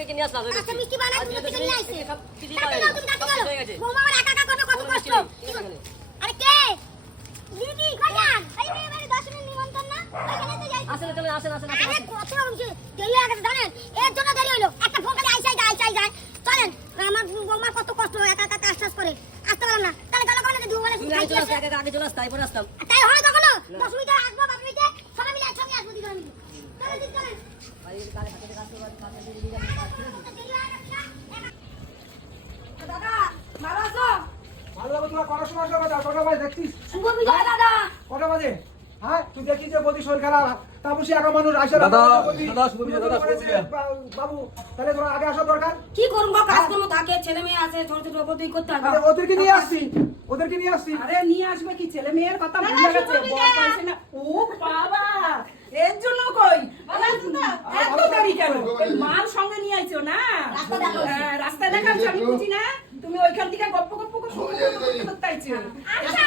থেকে আসলাম আচ্ছা, মিষ্টি নিয়ে তুমি গেছে বৌমা আমার একা একা করবে, কত কষ্ট। মিষ্টি নেই, কি এখানে? আরে কে? দিদি, কই এই মেয়ে বাড়ি দশ নিমন্ত্রণ না? ওইখানে তো যাই। আসেন চলেন আসেন আসেন আসেন আরে কত হচ্ছে? দেরি হয়ে গেছে, জানেন? এর জন্য দেরি হইল। একটা ফোন করে আইসাই যায়, আইসাই যায়। চলেন, আমার বৌমার কত কষ্ট হয়, একা একা কাজ টাজ করে। আসতে পারলাম না। তাহলে গেল কখনো যদি বলে আগে চলে আসতাম তাই হয় কখনো? দশ মিনিটে, সবাই মিলে একসঙ্গে আসব দুজনে মিলে। চলেন, দিদি, চলেন। আর এই কালে হাতে কাজ করব কাছে দিয়ে দিয়ে যাবে দেরি হয়ে গেছে না? দাদা ভালো আছো ভালো লাগবে তোমার কটার সময় আসবে বাজার? কটা বাজে? হ্যাঁ? তুই দেখছিস যে বদি শরীর খারাপ তারপর একা মানুষ আসে দাদা, দাদা, শুভ বিজয়, দাদা, শুভ বিজয়। বাবু তাহলে তোমার আগে আসা দরকার? কি করব কাজ করব থাকে ছেলে মেয়ে আছে ছোট ছোট ওপর করতে হবে। ওদেরকে নিয়ে আসছি। ওদেরকে নিয়ে আসছি। আরে নিয়ে আসবে কি? ছেলে মেয়ের কথা ভুলে গেছে না। ও বাবা এর জন্য কই? এত দেরি কেন? মাল সঙ্গে নিয়ে আইছো না? হ্যাঁ, রাস্তা দেখাচ্ছ আমি বুঝি না? তুমি ওইখান থেকে আচ্ছা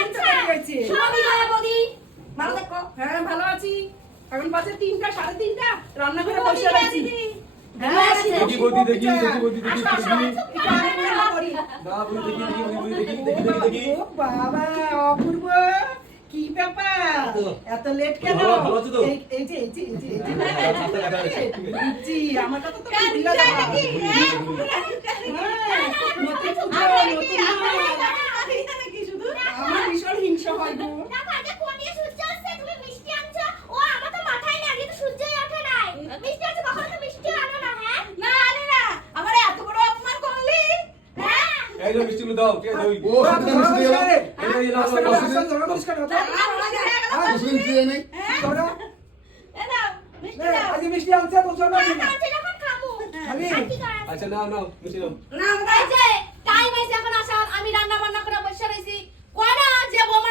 বৌদি। ভালো দেখো হ্যাঁ ভালো আছি। এখন বাজে তিনটা সাড়ে তিনটা। রান্না করে বসে দেখি বৌদি, দেখি, দেখি বৌদি, দেখি, দেখি। দেখি বাবা অপূর্ব। কি ব্যাপার? এত লেট কেন? এই- এই যে এই যে যে। জি আমার কথা তো ভুলে। তুমি মিষ্টি হ্যাঁ? হ্যাঁ? দাও ও ধরা? হ্যাঁ, মুসলিম নেই ধরা? আনছে বলছো না? যখন খাব। খাবি? আচ্ছা নাও নাও না যে টাইম এখন আমি রান্না বান্না করে বসে রয়েছি। কয় যে বৌমারা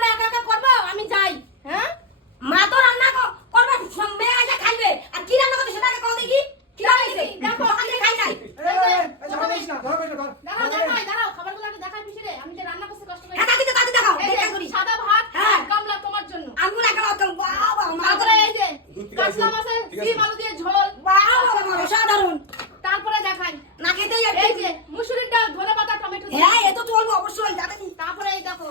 তারপরে দেখাই। না খেতেই এই যে মুসুরির ডাল ধনে পাতা টমেটো হ্যাঁ এ তো চলবো অবশ্যই তারপরে এই দেখো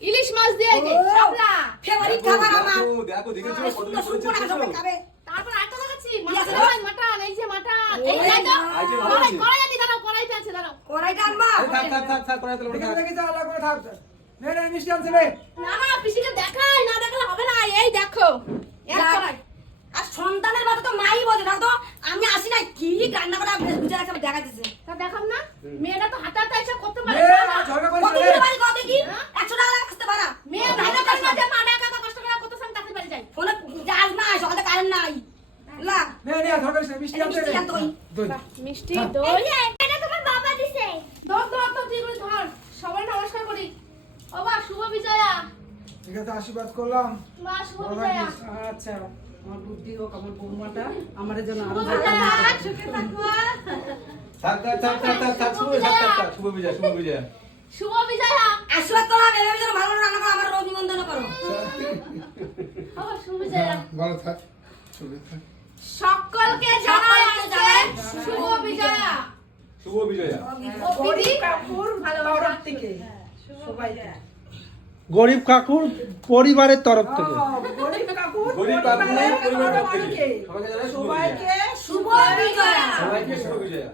ইলিশ মাছ দিয়ে এই যে শাপলা। ফেভারিট খাবার আমার। দেখো দেখো দেখেছ কত সুন্দর সুন্দর করেছে সবাই খাবে। তারপর আরেকটা দেখাচ্ছি কি মাটন এই যে মাটন। এই ওরে যে তো মা। এই যে ভালো কড়াই আছে। কড়াই আনি দাঁড়াও কড়াইতে আছে দাঁড়াও কড়াইটা আনবা থাক থাক থাক থাক করে তাহলে থাক। দেখি যা, আল্লাহ করে থাক। নে, নে, মিষ্টি আনছে রে। না না পিসিকে দেখাই না দেখলে হবে না এই দেখো। আর সন্তানের কথা তো মাই বোঝে না আমি আসি না কি রান্না করা বুঝে রাখতে দেখা দিচ্ছে তা দেখাম না। মেয়েটা তো হাতে হাতে এসে করতে পারে। না। কত দিতে পারি কত দেখি? হ্যাঁ? টাকা লাগে পারা। মেয়ে ভালো করে না। যে মাটা একা একা কষ্ট করে করতে সামনে তাকে বাড়ি যাই। ফোনে চার্জ নাই সকালে কারেন্ট নাই। লা। নে, নে, ধরা মিষ্টি এই মিষ্টি দই। দই। মিষ্টি। দই এই যে, এটা তোমার বাবা দিছে। ধর ধর তো তুই করে ধর সবাই নমস্কার করি ও বা শুভ বিজয়া ঠিক আছে, আশীর্বাদ করলাম। মা শুভ বিজয়া। আচ্ছা আমার বুদ্ধি হোক আমার বৌমাটা আমার জন্য আরও ভালো সুখে থাকো। থাক থাক থাক থাক থাক থাক শুভ থাক শুভ বিজয় শুভ বিজয়। শুভ বিজয়া আশীর্বাদ করলাম এভাবে যেন ভালো রান্না করো আমার নিবন্ধন করো। ও শুভ বিজয়া ভালো থাক ছবি থাক। সকলকে জানাই আজকে শুভ বিজয়া। শুভ বিজয়া গরিব কাকুর তরফ থেকে সবাইকে। গরিব কাকুর পরিবারের তরফ থেকে। শুভ বিজয়া। সবাইকে শুভ বিজয়া।